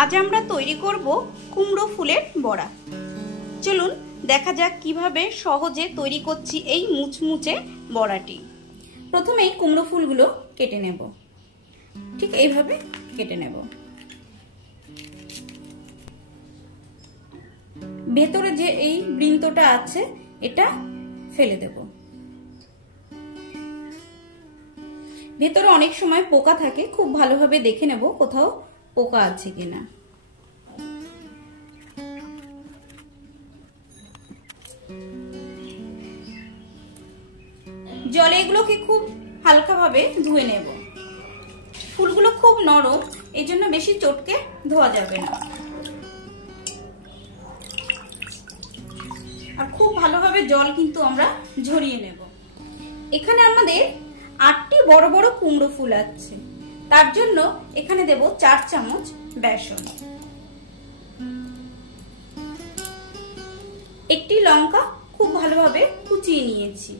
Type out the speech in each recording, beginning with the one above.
আজ আমরা তৈরি করব কুমড়ো ফুলের বড়া। চলুন দেখা যাক কিভাবে সহজে তৈরি করছি এই মুচমুচে বড়াটি। প্রথমেই কুমড়ো ফুলগুলো কেটে নেব, ঠিক এইভাবে কেটে নেব। ভেতরে যে এই বৃন্তটা আছে এটা ফেলে দেব। ভেতরে অনেক সময় পোকা থাকে, খুব ভালোভাবে দেখে নেব কোথাও পোকা আছে কিনা। জলে এগুলোকে খুব হালকাভাবে ধুয়ে নেব। ফুলগুলো খুব নরম, এই জন্য বেশি চটকে ধোয়া যাবে না। আর খুব ভালোভাবে জল কিন্তু আমরা ঝরিয়ে নেব। এখানে আমাদের 8টি বড় বড় কুমড়ো ফুল আছে, তার জন্য এখানে দেব 4 চামচ বেসন। একটি লঙ্কা খুব ভালোভাবে কুচিয়ে নিয়েছি।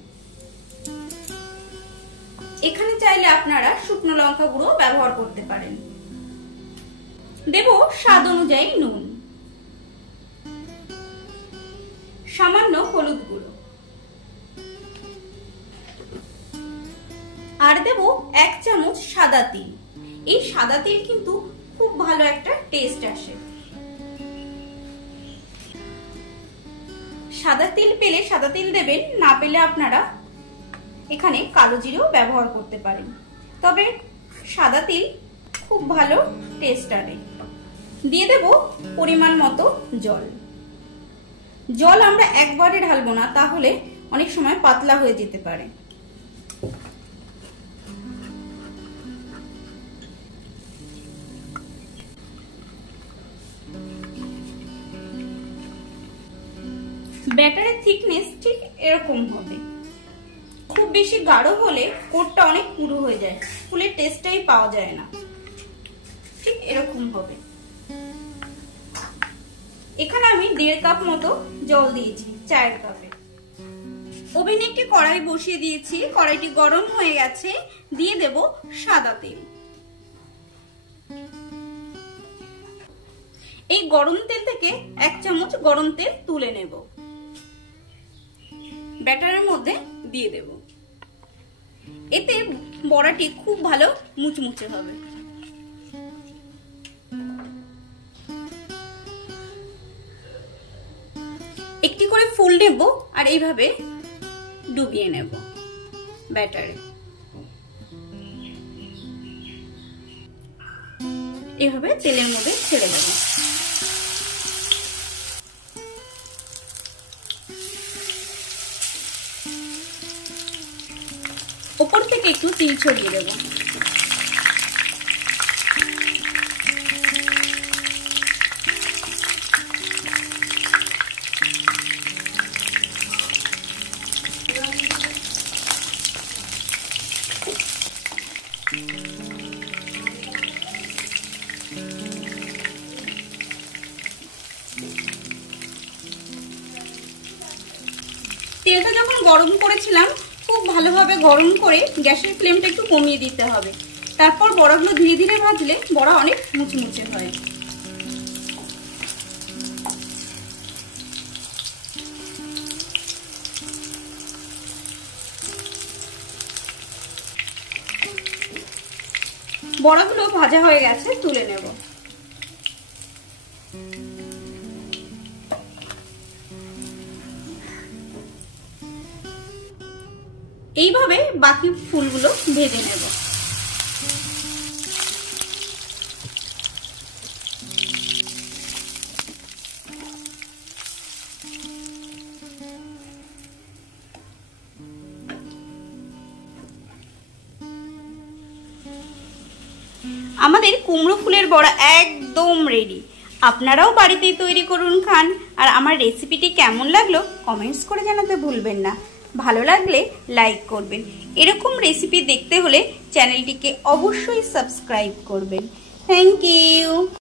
এখানে চাইলে আপনারা শুকনো লঙ্কা গুঁড়ো ব্যবহার করতে পারেন। দেব স্বাদ অনুযায়ী নুন, সামান্য হলুদ গুঁড়ো, আর দেব 1 চামচ সাদা তিল। এই সাদা তিল কিন্তু খুব ভালো একটা টেস্ট আসে। সাদা তিল পেলে সাদা তিল দেবেন, না পেলে আপনারা এখানে কালো জিরেও ব্যবহার করতে পারেন, তবে সাদা তিল খুব ভালো টেস্ট আনে। দিয়ে দেব পরিমাণ মতো জল। জল আমরা একবারে ঢালবো না, তাহলে অনেক সময় পাতলা হয়ে যেতে পারে। ব্যাটারের থিকনেস ঠিক এরকম হবে। খুব বেশি গাঢ় হলে কোটটা অনেক পুরু হয়ে যায়, ফুলের টেস্টটাই পাওয়া যায় না। ঠিক এরকম হবে। এখানে আমি 1.5 কাপ মতো জল দিয়েছি, চায়ের কাপে। ওভেনে একটি কড়াই বসিয়ে দিয়েছি, কড়াইটি গরম হয়ে গেছে। দিয়ে দেব সাদা তেল। এই গরম তেল থেকে 1 চামচ গরম তেল তুলে নেব, ব্যাটারের মধ্যে দিয়ে দেব। এতে বড়াটি খুব ভালো মুচমুচে হবে। একটি করে ফুল নেব আর এইভাবে ডুবিয়ে নেব ব্যাটারে। এভাবে তেলের মধ্যে ছেড়ে দেব। উপর থেকে একটু তিল ছড়িয়ে দেব। তেলটা যখন গরম করেছিলাম, খুব ভালোভাবে গরম করে গ্যাসের ফ্লেমটা একটু কমিয়ে দিতে হবে। তারপর বড়াগুলো ধীরে ধীরে ভাজলে বড়া অনেক মুচমুচে হয়। বড়াগুলো ভাজা হয়ে গেছে, তুলে নেব। এইভাবে বাকি ফুলগুলো ভেজে নেব। আমাদের কুমড়ো ফুলের বড়া একদম রেডি। আপনারাও বাড়িতেই তৈরি করুন, খান। আর আমার রেসিপিটি কেমন লাগলো কমেন্টস করে জানাতে ভুলবেন না। ভালো লাগলে লাইক করবেন। এরকম রেসিপি দেখতে হলে চ্যানেলটিকে অবশ্যই সাবস্ক্রাইব করবেন। Thank you.